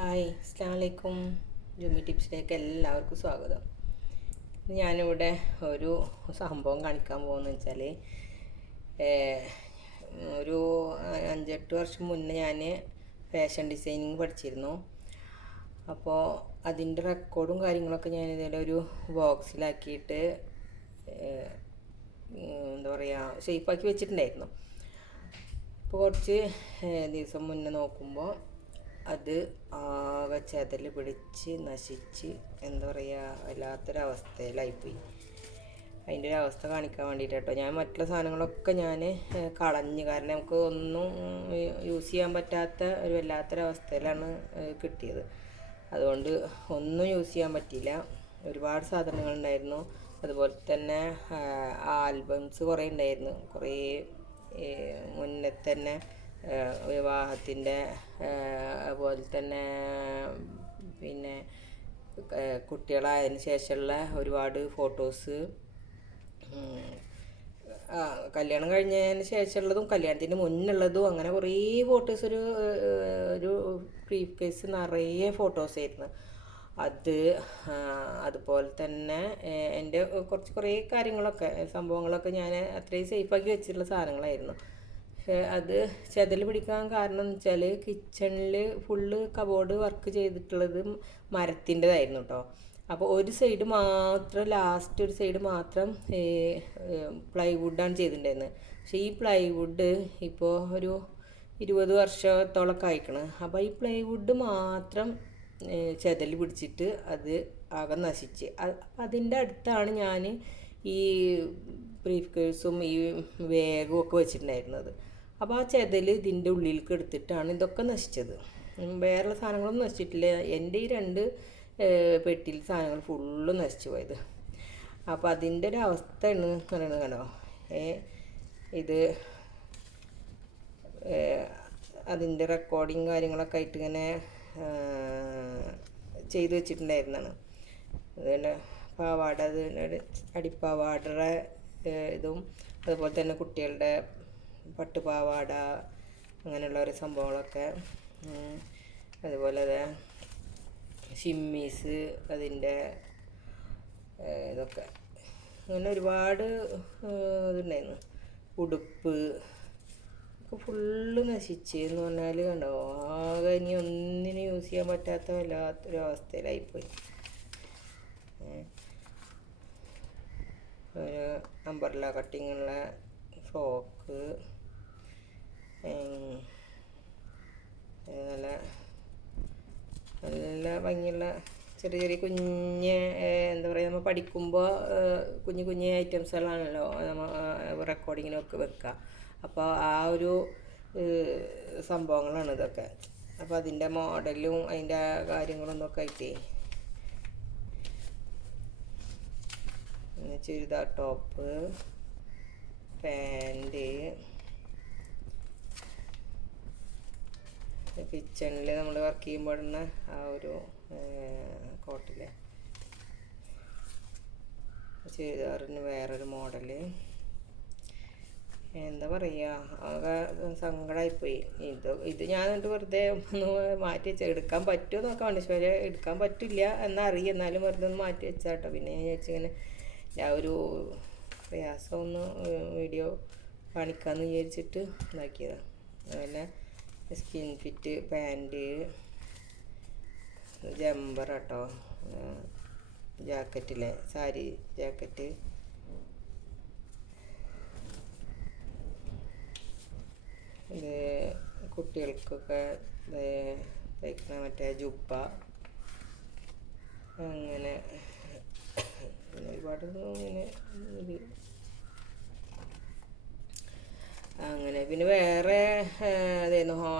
Hi അസ്സാം വലൈക്കും ജുമി ടിപ്സിലേക്ക് എല്ലാവർക്കും സ്വാഗതം. ഞാനിവിടെ ഒരു സംഭവം കാണിക്കാൻ പോകുന്നത് വെച്ചാൽ ഒരു അഞ്ചെട്ട് വർഷം മുന്നേ ഞാൻ ഫാഷൻ ഡിസൈനിങ് പഠിച്ചിരുന്നു. അപ്പോൾ അതിന്റെ റെക്കോർഡും കാര്യങ്ങളൊക്കെ ഞാൻ ഇതിൽ ഒരു ബോക്സിലാക്കിയിട്ട് എന്താ പറയുക ഷേപ്പാക്കി വെച്ചിട്ടുണ്ടായിരുന്നു. ഇപ്പോൾ കുറച്ച് ദിവസം മുന്നേ നോക്കുമ്പോൾ അത് ആകെ ചെതൽ പിടിച്ച് നശിച്ച് എന്താ പറയുക വല്ലാത്തൊരവസ്ഥയിലായിപ്പോയി. അതിന്റെ ഒരു അവസ്ഥ കാണിക്കാൻ വേണ്ടിയിട്ട് കേട്ടോ ഞാൻ മറ്റുള്ള സാധനങ്ങളൊക്കെ ഞാൻ കളഞ്ഞു. കാരണം നമുക്ക് ഒന്നും യൂസ് ചെയ്യാൻ പറ്റാത്ത ഒരു വല്ലാത്തൊരവസ്ഥയിലാണ് കിട്ടിയത്. അതുകൊണ്ട് ഒന്നും യൂസ് ചെയ്യാൻ പറ്റിയില്ല. ഒരുപാട് സാധനങ്ങളുണ്ടായിരുന്നു. അതുപോലെ തന്നെ ആൽബംസ് കുറേ ഉണ്ടായിരുന്നു. കുറേ മുന്നേ തന്നെ വിവാഹത്തിന്റെ അതുപോലെ തന്നെ പിന്നെ കുട്ടികളായതിന് ശേഷമുള്ള ഒരുപാട് ഫോട്ടോസ് കല്യാണം കഴിഞ്ഞതിന് ശേഷമുള്ളതും കല്യാണത്തിന് മുന്നുള്ളതും അങ്ങനെ കുറേ ഫോട്ടോസ് ഒരു ഒരു ബ്രീഫ് കേസ് നിറയെ ഫോട്ടോസ് ആയിരുന്നു. അത് അതുപോലെ തന്നെ എന്റെ കുറച്ച് കുറേ കാര്യങ്ങളൊക്കെ സംഭവങ്ങളൊക്കെ ഞാൻ അത്രയും സേഫാക്കി വെച്ചിട്ടുള്ള സാധനങ്ങളായിരുന്നു. അത് ചെതൽ പിടിക്കാൻ കാരണം എന്ന് വെച്ചാൽ കിച്ചണിൽ ഫുള്ള് കബോർഡ് വർക്ക് ചെയ്തിട്ടുള്ളത് മരത്തിന്റെതായിരുന്നു കേട്ടോ അപ്പോൾ ഒരു സൈഡ് മാത്രം ലാസ്റ്റ് ഒരു സൈഡ് മാത്രം പ്ലൈവുഡാണ് ചെയ്തിട്ടുണ്ടായിരുന്നത് പക്ഷേ ഈ പ്ലൈവുഡ് ഇപ്പോൾ ഒരു ഇരുപത് വർഷത്തോളമൊക്കെ അയക്കണ് അപ്പോൾ ഈ പ്ലൈവുഡ് മാത്രം ചെതൽ പിടിച്ചിട്ട് അത് ആകെ നശിച്ച്. അതിന്റെ അടുത്താണ് ഞാൻ ഈ ബ്രീഫ് കേഴ്സും ഈ വേഗവും ഒക്കെ വെച്ചിട്ടുണ്ടായിരുന്നത്. അപ്പോൾ ആ ചെതൽ ഇതിന്റെ ഉള്ളിലേക്ക് എടുത്തിട്ടാണ് ഇതൊക്കെ നശിച്ചത്. വേറെ സാധനങ്ങളൊന്നും നശിച്ചിട്ടില്ല. എന്റെ ഈ രണ്ട് പെട്ടിയിൽ സാധനങ്ങൾ ഫുള്ള് നശിച്ചു പോയത്. അപ്പോൾ അതിന്റെ ഒരു അവസ്ഥയാണ് പറയുന്നത് കണ്ടോ? ഏ ഇത് അതിന്റെ റെക്കോർഡിങ് കാര്യങ്ങളൊക്കെ ആയിട്ട് ഇങ്ങനെ ചെയ്തു വെച്ചിട്ടുണ്ടായിരുന്നതാണ് അതുപോലെ പാവാട അത് അടിപ്പാവാടയുടെ ഇതും അതുപോലെ തന്നെ കുട്ടികളുടെ പട്ടുപാവാട അങ്ങനെയുള്ള ഓരോ സംഭവങ്ങളൊക്കെ. അതുപോലെ ഷിമ്മീസ് അതിന്റെ ഇതൊക്കെ. അങ്ങനെ ഒരുപാട് ഇതുണ്ടായിരുന്നു. ഉടുപ്പ് ഫുള്ള് നശിച്ച് എന്ന് പറഞ്ഞാൽ കണ്ടോ? ആകെ ഇനി ഒന്നിനും യൂസ് ചെയ്യാൻ പറ്റാത്ത വല്ലാത്തൊരവസ്ഥയിലായിപ്പോയി ഒരു അമ്പർല കട്ടിങ്ങുള്ള ഫ്രോക്ക് നല്ല നല്ല ഭംഗിയുള്ള ചെറിയ ചെറിയ കുഞ്ഞ് എന്താ പറയുക നമ്മൾ പഠിക്കുമ്പോൾ കുഞ്ഞു കുഞ്ഞു ഐറ്റംസുകളാണല്ലോ നമ്മൾ റെക്കോർഡിങ്ങിനൊക്കെ വെക്കുക അപ്പോൾ ആ ഒരു സംഭവങ്ങളാണ് ഇതൊക്കെ. അപ്പോൾ അതിന്റെ മോഡലും അതിന്റെ കാര്യങ്ങളും ഒക്കെ ആയിട്ടേ ചുരിദാർ ടോപ്പ് പാന്റ് കിച്ചണിൽ നമ്മൾ വർക്ക് ചെയ്യുമ്പോൾ ഇടുന്ന ആ ഒരു കോട്ടിൽ ചുരിദാറിന് വേറൊരു മോഡൽ എന്താ പറയുക ആകെ സങ്കടമായിപ്പോയി ഇത് ഇത് ഞാൻ എന്നിട്ട് വെറുതെ ഒന്ന് മാറ്റി വെച്ചാൽ എടുക്കാൻ പറ്റുമോ എന്നൊക്കെ വേണ്ടി പക്ഷേ എടുക്കാൻ പറ്റില്ല എന്നറിയാം. എന്നാലും വെറുതെ ഒന്ന് മാറ്റി വെച്ചാട്ടോ. പിന്നെ ഞാൻ വിചാരിച്ചിങ്ങനെ ഞാൻ ഒരു പ്രയാസം ഒന്ന് വീഡിയോ കാണിക്കാമെന്ന് വിചാരിച്ചിട്ട് ഇതാക്കിയതാണ് അതുപോലെ സ്കിൻ ഫിറ്റ് പാന്റ് ജമ്പർ കേട്ടോ ജാക്കറ്റിലെ സാരി ജാക്കറ്റ്. ഇത് കുട്ടികൾക്കൊക്കെ തയ്ക്കണ മറ്റേ ജുബ്ബ. അങ്ങനെ. ഒരുപാട് ഇങ്ങനെ അങ്ങനെ. പിന്നെ വേറെ അതായിരുന്നു ഹോ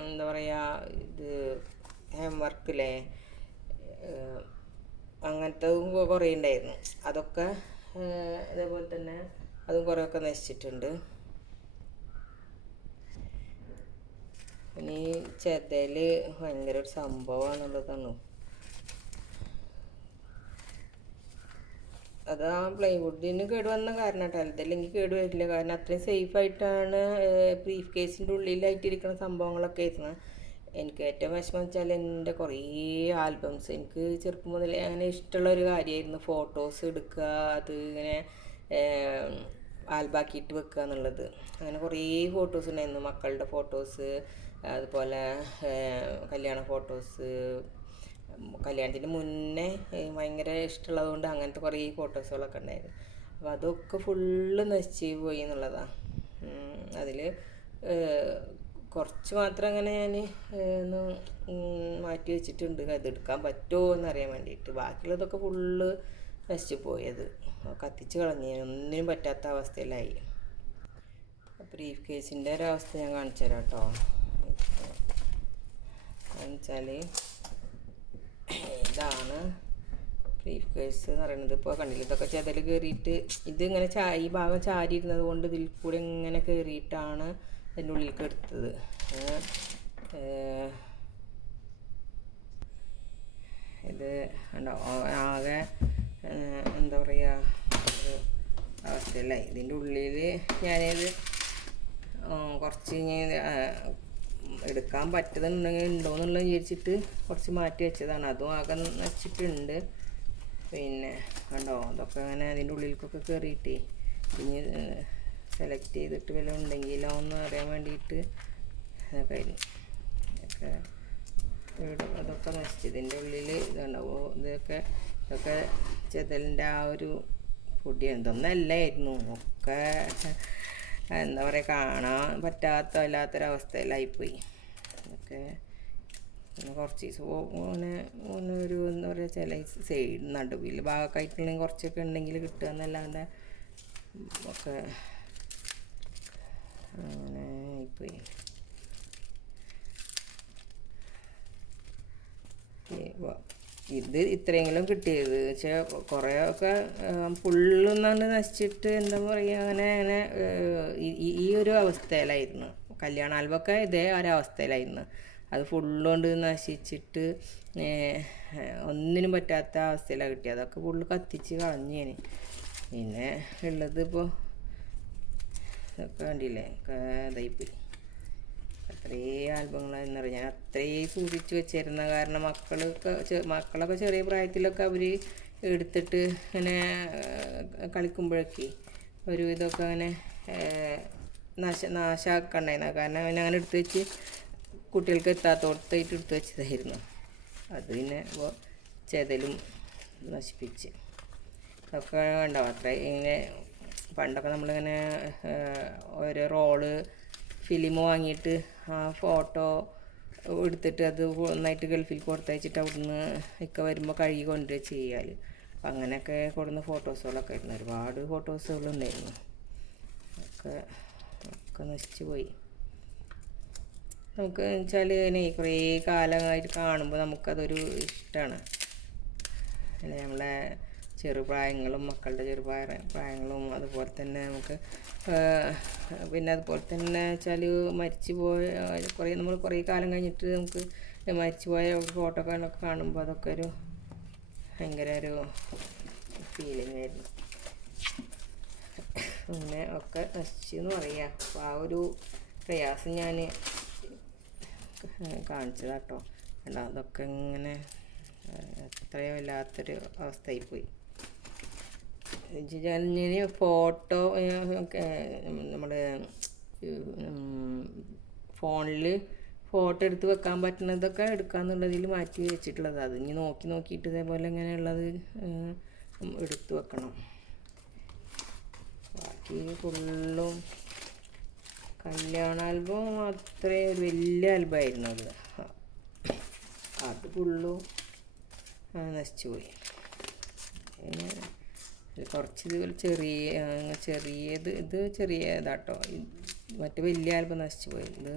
എന്താ പറയുക ഇത് ഹാം വർക്കില്ലേ അങ്ങനത്തതും കുറേ ഉണ്ടായിരുന്നു അതൊക്കെ അതേപോലെ തന്നെ അതും കുറേയൊക്കെ നശിച്ചിട്ടുണ്ട്. പിന്നെ ഈ ചെതൽ ഭയങ്കര ഒരു സംഭവമാണെന്നുള്ളതാണ് അത് ആ പ്ലൈവുഡിന് കേടുവന്ന കാരണം കേട്ടോ. അതല്ലെങ്കിൽ കേട് വരില്ല. കാരണം അത്രയും സേഫ് ആയിട്ടാണ് ബ്രീഫ് കേസിന്റെ ഉള്ളിലായിട്ടിരിക്കുന്ന സംഭവങ്ങളൊക്കെ ഇരുന്നത് എനിക്ക് ഏറ്റവും വിഷമം വെച്ചാൽ എന്റെ കുറേ ആൽബംസ് എനിക്ക് ചെറുപ്പം മുതലേ അങ്ങനെ ഇഷ്ടമുള്ള ഒരു കാര്യമായിരുന്നു. ഫോട്ടോസ് എടുക്കുക അത് ഇങ്ങനെ ആൽബാക്കിയിട്ട് വെക്കുക എന്നുള്ളത്. അങ്ങനെ കുറേ ഫോട്ടോസ് ഉണ്ടായിരുന്നു. മക്കളുടെ ഫോട്ടോസ് അതുപോലെ കല്യാണ ഫോട്ടോസ് കല്യാണത്തിന് മുന്നേ ഭയങ്കര ഇഷ്ടമുള്ളത് കൊണ്ട് അങ്ങനത്തെ കുറേ ഫോട്ടോസുകളൊക്കെ ഉണ്ടായിരുന്നു. അപ്പോൾ അതൊക്കെ ഫുള്ള് നശിച്ച് പോയി എന്നുള്ളതാണ് അതിൽ കുറച്ച് മാത്രം അങ്ങനെ ഞാൻ ഒന്ന് മാറ്റി വെച്ചിട്ടുണ്ട്. അത് എടുക്കാൻ പറ്റുമോ എന്നറിയാൻ വേണ്ടിയിട്ട്. ബാക്കിയുള്ളതൊക്കെ ഫുള്ള് നശിച്ചു പോയത്. കത്തിച്ച് കളഞ്ഞ്. ഒന്നിനും പറ്റാത്ത അവസ്ഥയിലായി. ബ്രീഫ് കേസിന്റെ ഒരവസ്ഥ ഞാൻ കാണിച്ചു തരാം കേട്ടോ. വെച്ചാൽ ഇതാണ്. ബ്രീഫ് കേസ് എന്ന് പറയുന്നത്. ഇപ്പോൾ കണ്ടില്ല? ഇതൊക്കെ ചെതൽ കയറിയിട്ട് ഇതിങ്ങനെ ചാ ഈ ഭാഗം ചാരി ഇരുന്നത് കൊണ്ട് ഇതിൽ കൂടെ ഇങ്ങനെ കയറിയിട്ടാണ് അതിന്റെ ഉള്ളിലേക്ക് എടുത്തത്. ഇത് ഉണ്ടോ ആകെ എന്താ പറയുക ഒരു അവസ്ഥയിലായി. ഇതിന്റെ ഉള്ളിൽ ഞാനിത് കുറച്ച് ആ, എടുക്കാൻ പറ്റുന്നുണ്ടെങ്കിൽ ഉണ്ടോ എന്നുള്ളത് വിചാരിച്ചിട്ട് കുറച്ച് മാറ്റി വെച്ചതാണ്. അതും ആകെ വെച്ചിട്ടുണ്ട് പിന്നെ കണ്ടോ? അതൊക്കെ അങ്ങനെ അതിന്റെ ഉള്ളിലേക്കൊക്കെ കയറിയിട്ടേ ഇനി സെലക്ട് ചെയ്തിട്ട് വല്ലതും ഉണ്ടെങ്കിലോ എന്ന് അറിയാൻ വേണ്ടിയിട്ട് അതൊക്കെ ഒക്കെ അതൊക്കെ നശിച്ചു. ഇതിന്റെ ഉള്ളിൽ ഇതുണ്ടാവോ ഇതൊക്കെ ഇതൊക്കെ ചെതലിന്റെ ആ ഒരു പൊടിയാണ്. ഇതൊന്നല്ലായിരുന്നു ഒക്കെ എന്താ പറയുക കാണാൻ പറ്റാത്ത വല്ലാത്തൊരവസ്ഥയിലായിപ്പോയി. ഒക്കെ പിന്നെ കുറച്ച് അങ്ങനെ അങ്ങനെ ഒരു എന്താ പറയുക ചില സൈഡ് നടുവിൽ ഭാഗമായിട്ടുണ്ടെങ്കിൽ കുറച്ചൊക്കെ ഉണ്ടെങ്കിൽ കിട്ടുക എന്നല്ലാതെ ഒക്കെ അങ്ങനെ ആയിപ്പോയി. ഓക്കെ ഇത് ഇത്രയെങ്കിലും കിട്ടിയത്. വെച്ചാൽ കുറേയൊക്കെ ഫുള്ളൊന്നാണ്ട് നശിച്ചിട്ട് എന്താ പറയുക അങ്ങനെ അങ്ങനെ ഈ- ഒരു അവസ്ഥയിലായിരുന്നു. കല്യാണ ആൽബമൊക്കെ ഇതേ ഒരവസ്ഥയിലായിരുന്നു അത് ഫുള്ളുകൊണ്ട് നശിച്ചിട്ട് ഒന്നിനും പറ്റാത്ത അവസ്ഥയിലാണ് കിട്ടിയത്. അതൊക്കെ ഫുള്ള് കത്തിച്ച് കളഞ്ഞേന്. പിന്നെ ഉള്ളത് ഇപ്പോൾ ഇതൊക്കെ കണ്ടില്ലേ? ഇതായിപ്പോയി അത്രയും ആൽബങ്ങളായിരുന്നു പറഞ്ഞാൽ ഞാൻ അത്രയും സൂക്ഷിച്ച് വെച്ചിരുന്ന കാരണം മക്കളൊക്കെ മക്കളൊക്കെ ചെറിയ പ്രായത്തിലൊക്കെ അവർ എടുത്തിട്ട് ഇങ്ങനെ കളിക്കുമ്പോഴൊക്കെ ഒരു ഇതൊക്കെ അങ്ങനെ നാശ നാശാക്കണ്ടായിരുന്നു. കാരണം അവനെ അങ്ങനെ എടുത്ത് വെച്ച് കുട്ടികൾക്ക് എത്താത്തോടത്തായിട്ട് എടുത്ത് വെച്ചതായിരുന്നു. അത് പിന്നെ ചെതലും നശിപ്പിച്ച്. അതൊക്കെ ഉണ്ടാവും അത്ര ഇങ്ങനെ പണ്ടൊക്കെ നമ്മളിങ്ങനെ ഓരോ റോൾ ഫിലിം വാങ്ങിയിട്ട് ഫോട്ടോ എടുത്തിട്ട് അത് ഒന്നായിട്ട് ഗൾഫിൽ കൊടുത്തയച്ചിട്ട് അവിടുന്ന് ഒക്കെ വരുമ്പോൾ കഴുകി കൊണ്ടുവരിക ചെയ്യാൽ അപ്പം അങ്ങനെയൊക്കെ കൊടുന്ന ഫോട്ടോസുകളൊക്കെ ആയിരുന്നു. ഒരുപാട് ഫോട്ടോസുകളുണ്ടായിരുന്നു ഒക്കെ ഒക്കെ നശിച്ചു പോയി. നമുക്ക് വെച്ചാൽ ഇങ്ങനെ കുറേ കാലമായിട്ട് കാണുമ്പോൾ നമുക്കതൊരു ഇഷ്ടമാണ് നമ്മളെ ചെറുപ്രായങ്ങളും മക്കളുടെ ചെറുപ്രായ പ്രായങ്ങളും അതുപോലെ തന്നെ നമുക്ക് പിന്നെ അതുപോലെ തന്നെ വെച്ചാൽ മരിച്ചു പോയ കുറേ നമ്മൾ കുറേ കാലം കഴിഞ്ഞിട്ട് നമുക്ക് മരിച്ചു പോയ ഫോട്ടോ കാണുമ്പോൾ അതൊക്കെ ഒരു ഭയങ്കര ഒരു ഫീലിംഗ് ആയിരുന്നു. അങ്ങനെ ഒക്കെ നശിച്ചു എന്ന് പറയാം. അപ്പോൾ ആ ഒരു പ്രയാസം ഞാൻ കാണിച്ചതാട്ടോ. അല്ല അതൊക്കെ ഇങ്ങനെ എത്രയോ വല്ലാത്തൊരു അവസ്ഥയായിപ്പോയി. ഞാൻ ഫോട്ടോ നമ്മുടെ ഫോണിൽ ഫോട്ടോ എടുത്ത് വെക്കാൻ പറ്റുന്നതൊക്കെ എടുക്കാന്നുള്ളതിൽ മാറ്റി വെച്ചിട്ടുള്ളത്. അത് ഇനി നോക്കി നോക്കിയിട്ട് ഇതേപോലെ ഇങ്ങനെയുള്ളത് എടുത്തു വെക്കണം. ബാക്കി ഫുള്ളും കല്യാണ ആൽബം അത്രേ ഒരു വലിയ ആൽബമായിരുന്നു അത്. അത് ഫുള്ളും നശിച്ചു പോയി. കുറച്ച് ഇത് ചെറിയ ചെറിയത് ഇത് ചെറിയ ഇതാട്ടോ. ഇത് മറ്റേ വലിയ ആൽബം നശിച്ചു പോയി. ഇത്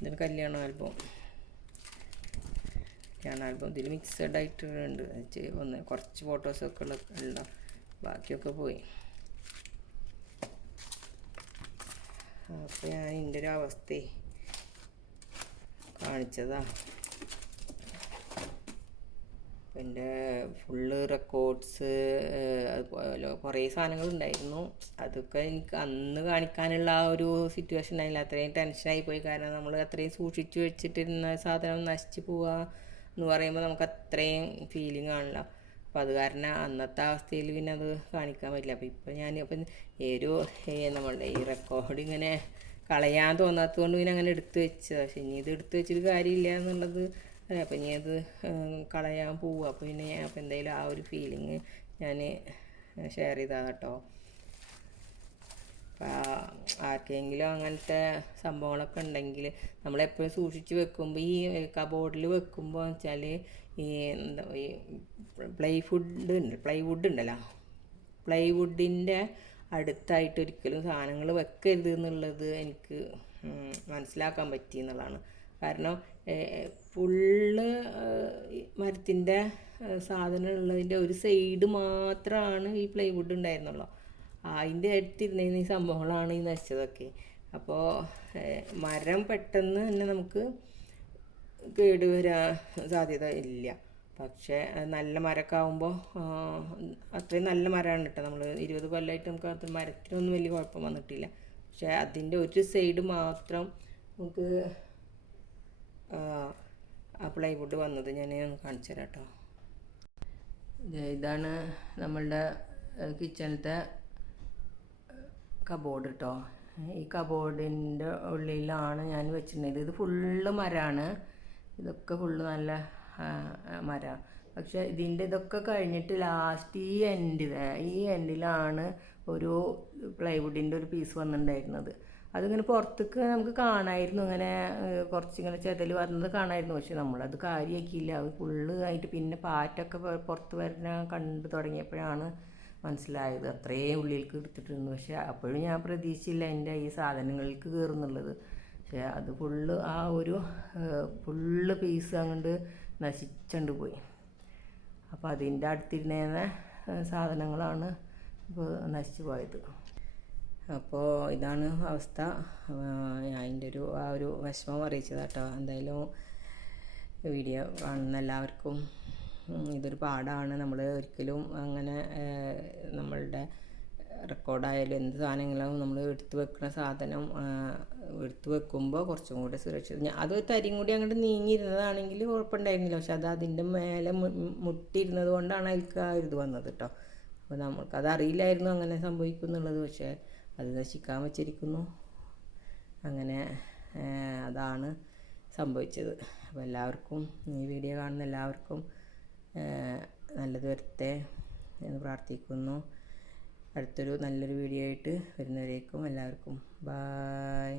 ഇതൊരു കല്യാണ ആൽബം. കല്യാണ ആൽബം. ഇതിൽ മിക്സഡ് ആയിട്ടുണ്ട്. ഒന്ന് കുറച്ച് ഫോട്ടോസൊക്കെ ഉള്ള ഉള്ള ബാക്കിയൊക്കെ പോയി. അപ്പോൾ ഞാൻ എന്റെ ഒരു അവസ്ഥയെ കാണിച്ചതാ. എന്റെ ഫുള്ള് റെക്കോർഡ്സ് കുറേ സാധനങ്ങളുണ്ടായിരുന്നു. അതൊക്കെ എനിക്ക് അന്ന് കാണിക്കാനുള്ള ആ ഒരു സിറ്റുവേഷൻ ഉണ്ടായില്ല അത്രയും ടെൻഷനായി പോയി. കാരണം നമ്മൾ അത്രയും സൂക്ഷിച്ചു വെച്ചിട്ടിരുന്ന സാധനം നശിച്ചു പോവുക എന്ന് പറയുമ്പോൾ നമുക്ക് അത്രയും ഫീലിംഗ് ആണല്ലോ. അപ്പോൾ അത് കാരണം അന്നത്തെ അവസ്ഥയിൽ പിന്നെ അത് കാണിക്കാൻ പറ്റില്ല. അപ്പോൾ ഇപ്പോൾ ഞാൻ അപ്പം ഒരു നമ്മളുടെ ഈ റെക്കോർഡ് ഇങ്ങനെ കളയാൻ തോന്നാത്തത് കൊണ്ട് പിന്നെ അങ്ങനെ എടുത്തു വെച്ചത്. പക്ഷെ ഇനി ഇത് എടുത്തു വെച്ചിട്ട് കാര്യമില്ല എന്നുള്ളത് അപ്പം ഇനി അത് കളയാൻ പോവുക അപ്പോൾ പിന്നെ ഞാൻ അപ്പോൾ ആ ഒരു ഫീലിങ് ഞാൻ ഷെയർ ചെയ്താൽ കേട്ടോ. ആർക്കെങ്കിലും അങ്ങനത്തെ സംഭവങ്ങളൊക്കെ ഉണ്ടെങ്കിൽ നമ്മളെപ്പോഴും സൂക്ഷിച്ച് വെക്കുമ്പോൾ ഈ കബോർഡിൽ വെക്കുമ്പോൾ വെച്ചാൽ ഈ എന്താ ഈ പ്ലൈ ഫുഡ് ഉണ്ട് പ്ലൈവുഡ് ഉണ്ടല്ലോ. പ്ലൈവുഡിന്റെ അടുത്തായിട്ട് ഒരിക്കലും സാധനങ്ങൾ വെക്കരുത് എന്നുള്ളത് എനിക്ക് മനസ്സിലാക്കാൻ പറ്റി എന്നുള്ളതാണ്. കാരണം ഫുള്ള് മരത്തിന്റെ സാധനം ഉള്ളതിന്റെ ഒരു സൈഡ് മാത്രമാണ് ഈ പ്ലൈവുഡ് ഉണ്ടായിരുന്നുള്ളൂ. അതിന്റെ അടുത്തിരുന്ന ഈ സംഭവങ്ങളാണ് ഈ നശിച്ചതൊക്കെ. അപ്പോൾ മരം പെട്ടെന്ന് തന്നെ നമുക്ക് കേടുവരാൻ സാധ്യത ഇല്ല. പക്ഷേ നല്ല മരമൊക്കെ ആകുമ്പോൾ അത്രയും നല്ല മരമാണ് കേട്ടോ. നമ്മൾ ഇരുപത് കൊല്ലമായിട്ട് നമുക്ക് അത്ര മരത്തിനൊന്നും വലിയ കുഴപ്പം വന്നിട്ടില്ല. പക്ഷേ അതിന്റെ ഒരു സൈഡ് മാത്രം നമുക്ക് ആ, പ്ലൈവുഡ് വന്നത് ഞാൻ കാണിച്ചു തരാം കേട്ടോ ഇതാണ് നമ്മളുടെ കിച്ചണിലത്തെ കബോർഡ് കേട്ടോ ഈ കബോർഡിന്റെ ഉള്ളിലാണ് ഞാൻ വെച്ചിട്ടുണ്ടായത് ഇത് ഫുള്ള് മരമാണ് ഇതൊക്കെ ഫുള്ള് നല്ല മരമാണ് പക്ഷെ ഇതിന്റെ ഇതൊക്കെ കഴിഞ്ഞിട്ട് ലാസ്റ്റ് ഈ എൻഡിൽ ഈ എൻഡിലാണ് ഒരു പ്ലൈവുഡിന്റെ ഒരു പീസ് വന്നിട്ടുണ്ടായിരുന്നത്. അതിങ്ങനെ പുറത്തേക്ക് നമുക്ക് കാണായിരുന്നു. അങ്ങനെ ഏഹ്, കുറച്ചിങ്ങനെ ചെതൽ വന്നത് കാണായിരുന്നു. പക്ഷെ നമ്മളത് കാര്യമാക്കിയില്ല അത് ഫുള്ള് ആയിട്ട് പിന്നെ പാറ്റൊക്കെ പുറത്ത് വരുന്ന കണ്ടു തുടങ്ങിയപ്പോഴാണ് മനസ്സിലായത്. അത്രയും ഉള്ളിലേക്ക് എടുത്തിട്ടുണ്ട് പക്ഷെ അപ്പോഴും ഞാൻ പ്രതീക്ഷിച്ചില്ല എന്റെ ഈ സാധനങ്ങൾക്ക് കയറുന്നുള്ളത്. പക്ഷെ അത് ഫുള്ള് ആ ഒരു ഫുള്ള് പീസ് അങ്ങോട്ട് നശിച്ചുകൊണ്ട് പോയി. അപ്പോൾ അതിന്റെ അടുത്തിരുന്ന സാധനങ്ങളാണ് ഇപ്പോൾ നശിച്ചു പോയത്. അപ്പോൾ ഇതാണ് അവസ്ഥ. അതിന്റെ ഒരു ആ ഒരു വിഷമം അറിയിച്ചത് കേട്ടോ എന്തായാലും വീഡിയോ കാണുന്ന എല്ലാവർക്കും ഇതൊരു പാടാണ്. നമ്മൾ ഒരിക്കലും അങ്ങനെ നമ്മളുടെ റെക്കോർഡായാലും എന്ത് സാധനങ്ങളും നമ്മൾ എടുത്തു വെക്കുന്ന സാധനം എടുത്തു വെക്കുമ്പോൾ കുറച്ചും കൂടി സുരക്ഷിത. അത് തരിയും കൂടി അങ്ങോട്ട് നീങ്ങിയിരുന്നതാണെങ്കിൽ കുഴപ്പമുണ്ടായിരുന്നില്ല. പക്ഷെ അത് അതിന്റെ മേലെ മുട്ടിയിരുന്നത് കൊണ്ടാണ് അതിൽക്ക് ആ ഇത് വന്നത് കേട്ടോ അപ്പോൾ നമുക്കത് അറിയില്ലായിരുന്നു അങ്ങനെ സംഭവിക്കും എന്നുള്ളത് പക്ഷേ അത് നശിക്കാൻ വച്ചിരിക്കുന്നു. അങ്ങനെ അതാണ് സംഭവിച്ചത്. അപ്പോൾ എല്ലാവർക്കും ഈ വീഡിയോ കാണുന്ന എല്ലാവർക്കും നല്ലത് വരട്ടെ എന്ന് പ്രാർത്ഥിക്കുന്നു. അടുത്തൊരു നല്ലൊരു വീഡിയോ ആയിട്ട് വരുന്നവരേക്കും എല്ലാവർക്കും ബായ്.